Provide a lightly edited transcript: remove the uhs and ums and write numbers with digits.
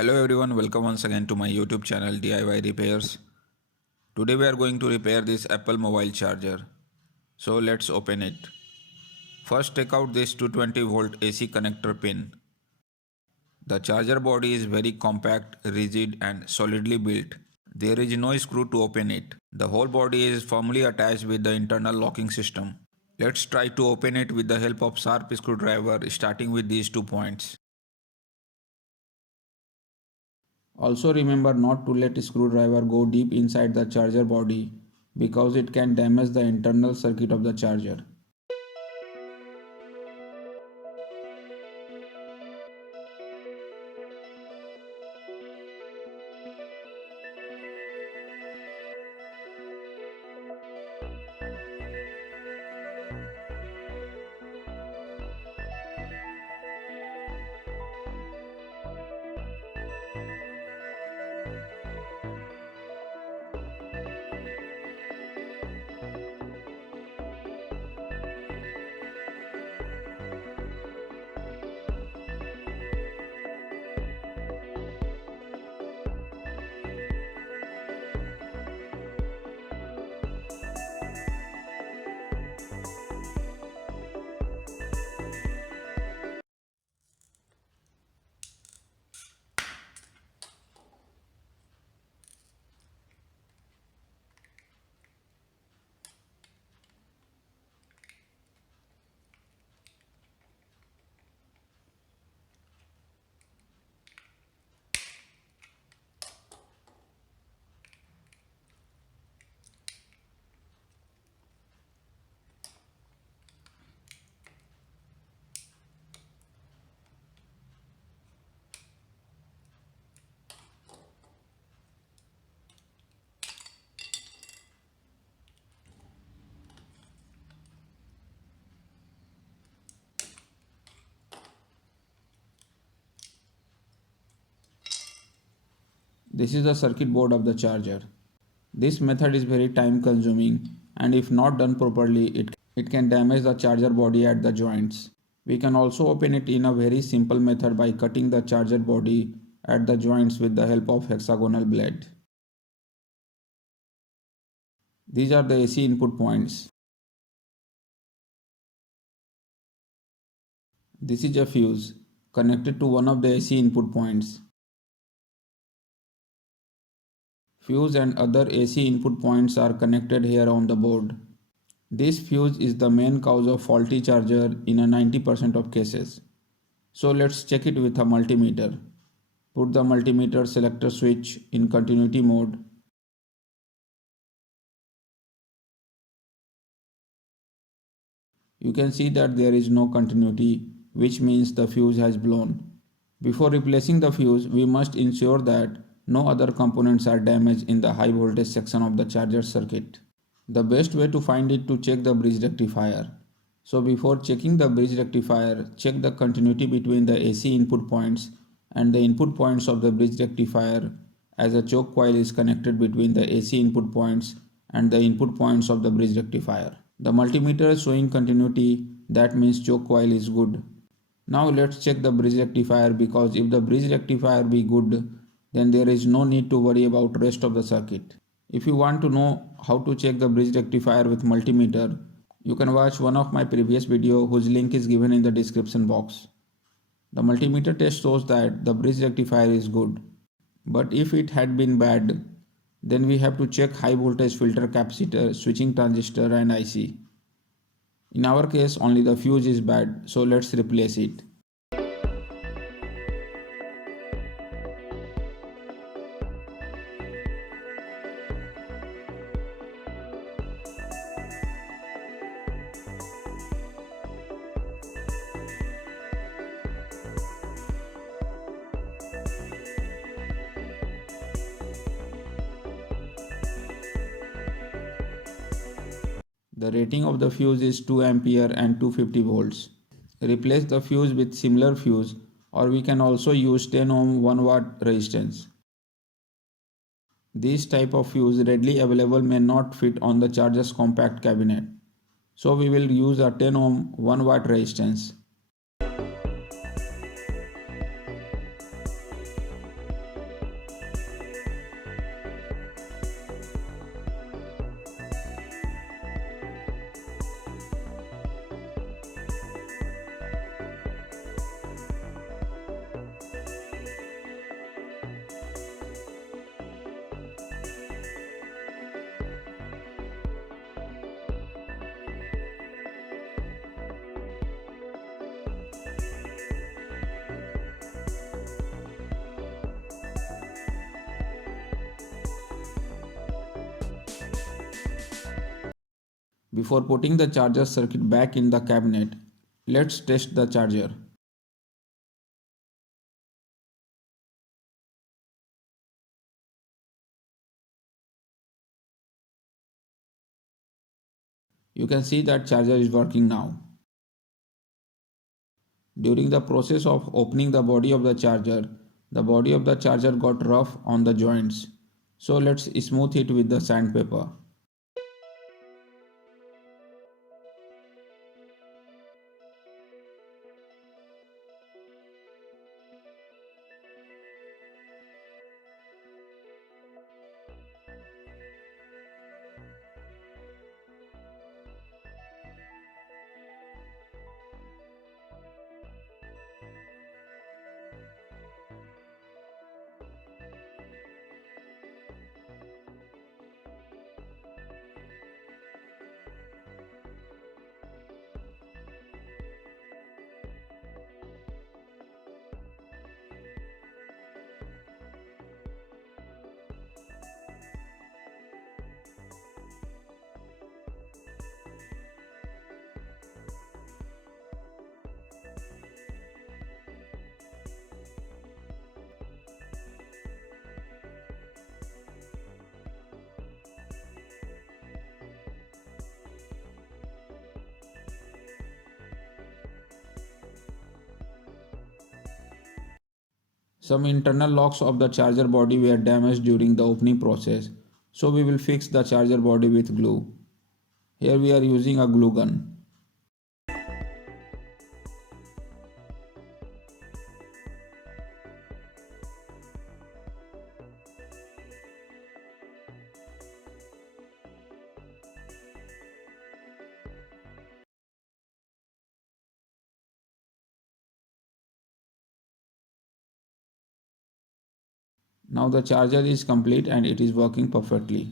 Hello everyone, welcome once again to my YouTube channel DIY Repairs. Today we are going to repair this Apple mobile charger. So let's open it. First take out this 220 volt AC connector pin. The charger body is very compact, rigid and solidly built. There is no screw to open it. The whole body is firmly attached with the internal locking system. Let's try to open it with the help of sharp screwdriver starting with these 2 points. Also remember not to let screwdriver go deep inside the charger body because it can damage the internal circuit of the charger. This is the circuit board of the charger. This method is very time consuming and if not done properly it can damage the charger body at the joints. We can also open it in a very simple method by cutting the charger body at the joints with the help of hexagonal blade. These are the AC input points. This is a fuse connected to one of the AC input points. Fuse and other AC input points are connected here on the board. This fuse is the main cause of faulty charger in a 90% of cases. So let's check it with a multimeter. Put the multimeter selector switch in continuity mode. You can see that there is no continuity, which means the fuse has blown. Before replacing the fuse, we must ensure that no other components are damaged in the high voltage section of the charger circuit. The best way to find it to check the bridge rectifier. So before checking the bridge rectifier, check the continuity between the AC input points and the input points of the bridge rectifier, as a choke coil is connected between the AC input points and the input points of the bridge rectifier. The multimeter is showing continuity, that means choke coil is good. Now let's check the bridge rectifier, because if the bridge rectifier be good, then there is no need to worry about rest of the circuit. If you want to know how to check the bridge rectifier with multimeter, you can watch one of my previous video whose link is given in the description box. The multimeter test shows that the bridge rectifier is good. But if it had been bad, then we have to check high voltage filter capacitor, switching transistor and IC. In our case only the fuse is bad, so let's replace it. The rating of the fuse is 2 ampere and 250 volts. Replace the fuse with similar fuse, or we can also use 10 ohm 1 watt resistance. This type of fuse readily available may not fit on the charger's compact cabinet. So we will use a 10 ohm 1 watt resistance. Before putting the charger circuit back in the cabinet, let's test the charger. You can see that charger is working now. During the process of opening the body of the body of the charger got rough on the joints. So let's smooth it with the sandpaper. Some internal locks of the charger body were damaged during the opening process, so we will fix the charger body with glue. Here we are using a glue gun. Now the charger is complete and it is working perfectly.